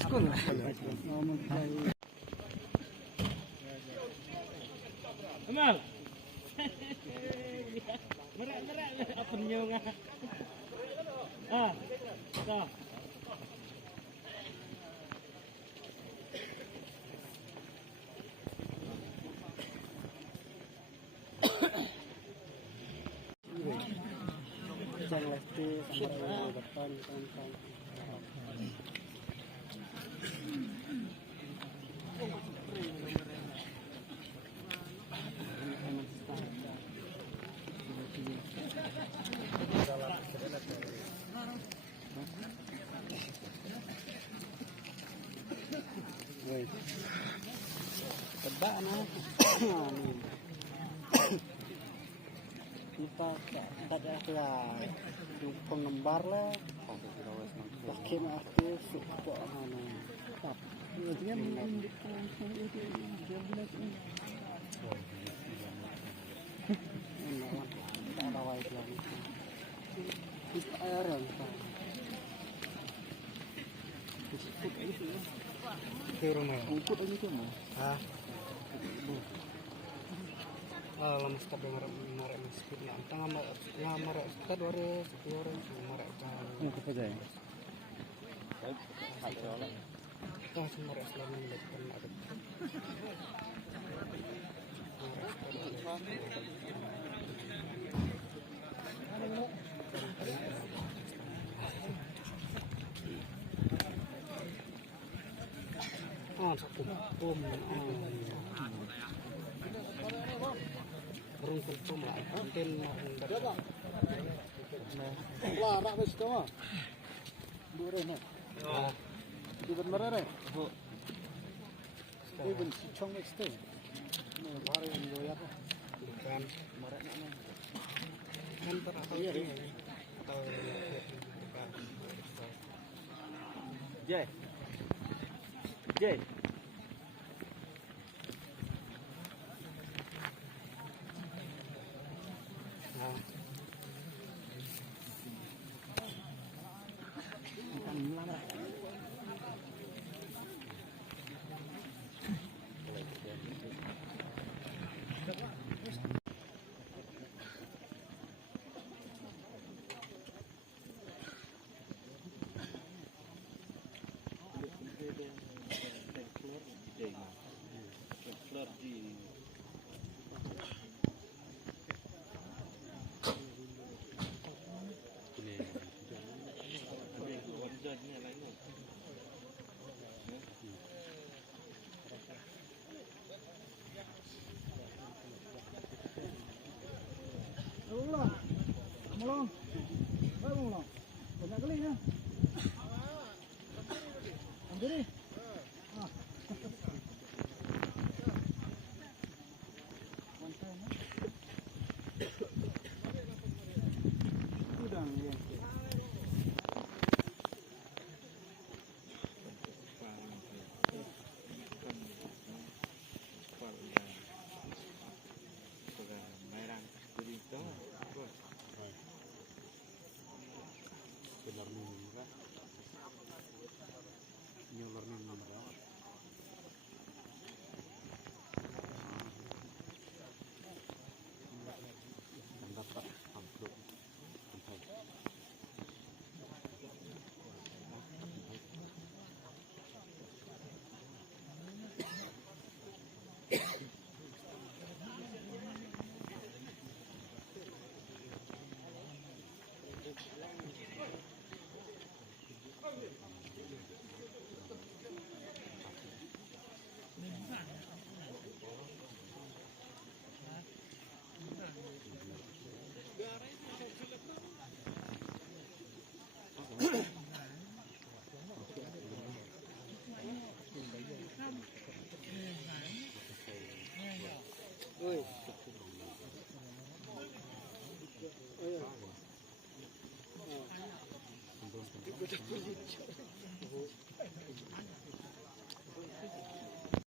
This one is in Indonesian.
sekolah school. Amal. Merak apa nyong ah. Dah. Jangan lesti sampai depan kan. Tebak nah. Lupa tak ada penggembar lah. Pakai artis suka mana. Dia menunjukkan dia bilang tak ada wajib lagi. Kita air yang Ungkut aja tuh mah. Lama stop yang marah meski nak tengah marah stop orang marah kan. Ungkut aja ya. Oh marah selama ini kan ada. Satu rungkut pom lah konten wah nak wis to mah burene di bener re di ben chong ekste ne bare yo ya bukan marek nak kan apa ya atau Jay Mulong. Banyak kali ya. Ambil ni.